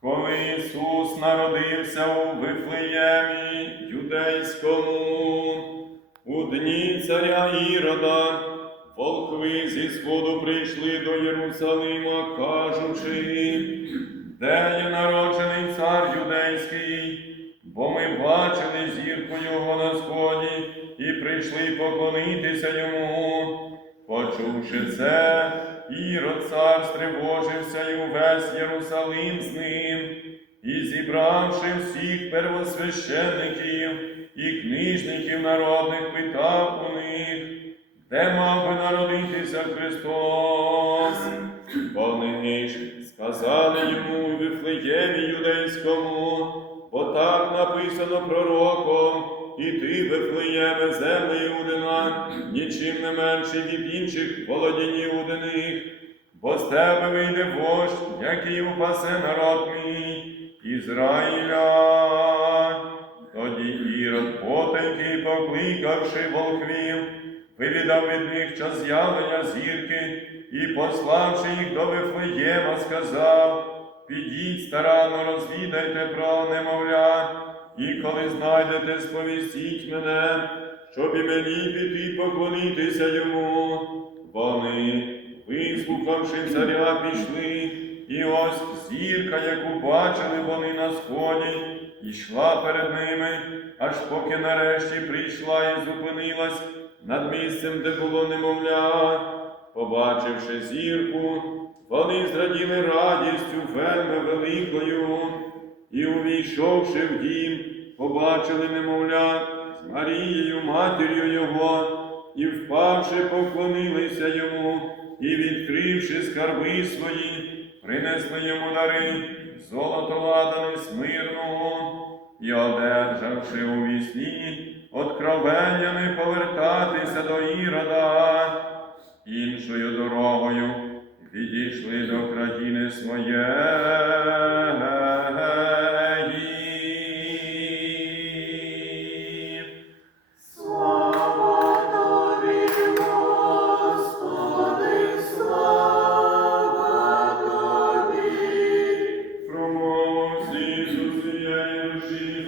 Коли Ісус народився у Вифлеємі юдейському, у дні царя Ірода, волхви зі сходу прийшли до Єрусалима, кажучи, де є народжений цар юдейський. Бо ми бачили зірку його на сході і прийшли поклонитися йому. Почувши це, Ірод цар стривожився і увесь Єрусалим з ним, і зібравши всіх первосвященників і книжників народних, питав у них, де мав би народитися Христос. Вони ж сказали йому Вифлеємі юдейському, бо так написано пророком, і ти, Вифлеєме, Іудина, нічим не менший від інших володінь Іудиних, бо з тебе вийде вождь, який упасе народ мій, Ізраїля. Тоді Ірод потайки, покликавши волхвів, вивідав від них час з'явлення зірки і, пославши їх до Вифлеєма, сказав, підіть старанно розвідайте про немовля, і коли знайдете, сповістіть мене, щоб і мені піти поклонитися йому. Вони, вислухавши царя, пішли, і ось зірка, яку бачили вони на сході, йшла перед ними, аж поки нарешті прийшла і зупинилась над місцем, де було немовля. Побачивши зірку, вони зраділи радістю вельми великою, і, увійшовши в дім, побачили немовля Марією, матір'ю його, і, впавши, поклонилися йому, і, відкривши скарби свої, принесли йому дари, золото ладане смирного, і, одержавши у вісні, откровення не повертатися до Ірода, іншою дорогою відійшли до країни своєї. Божий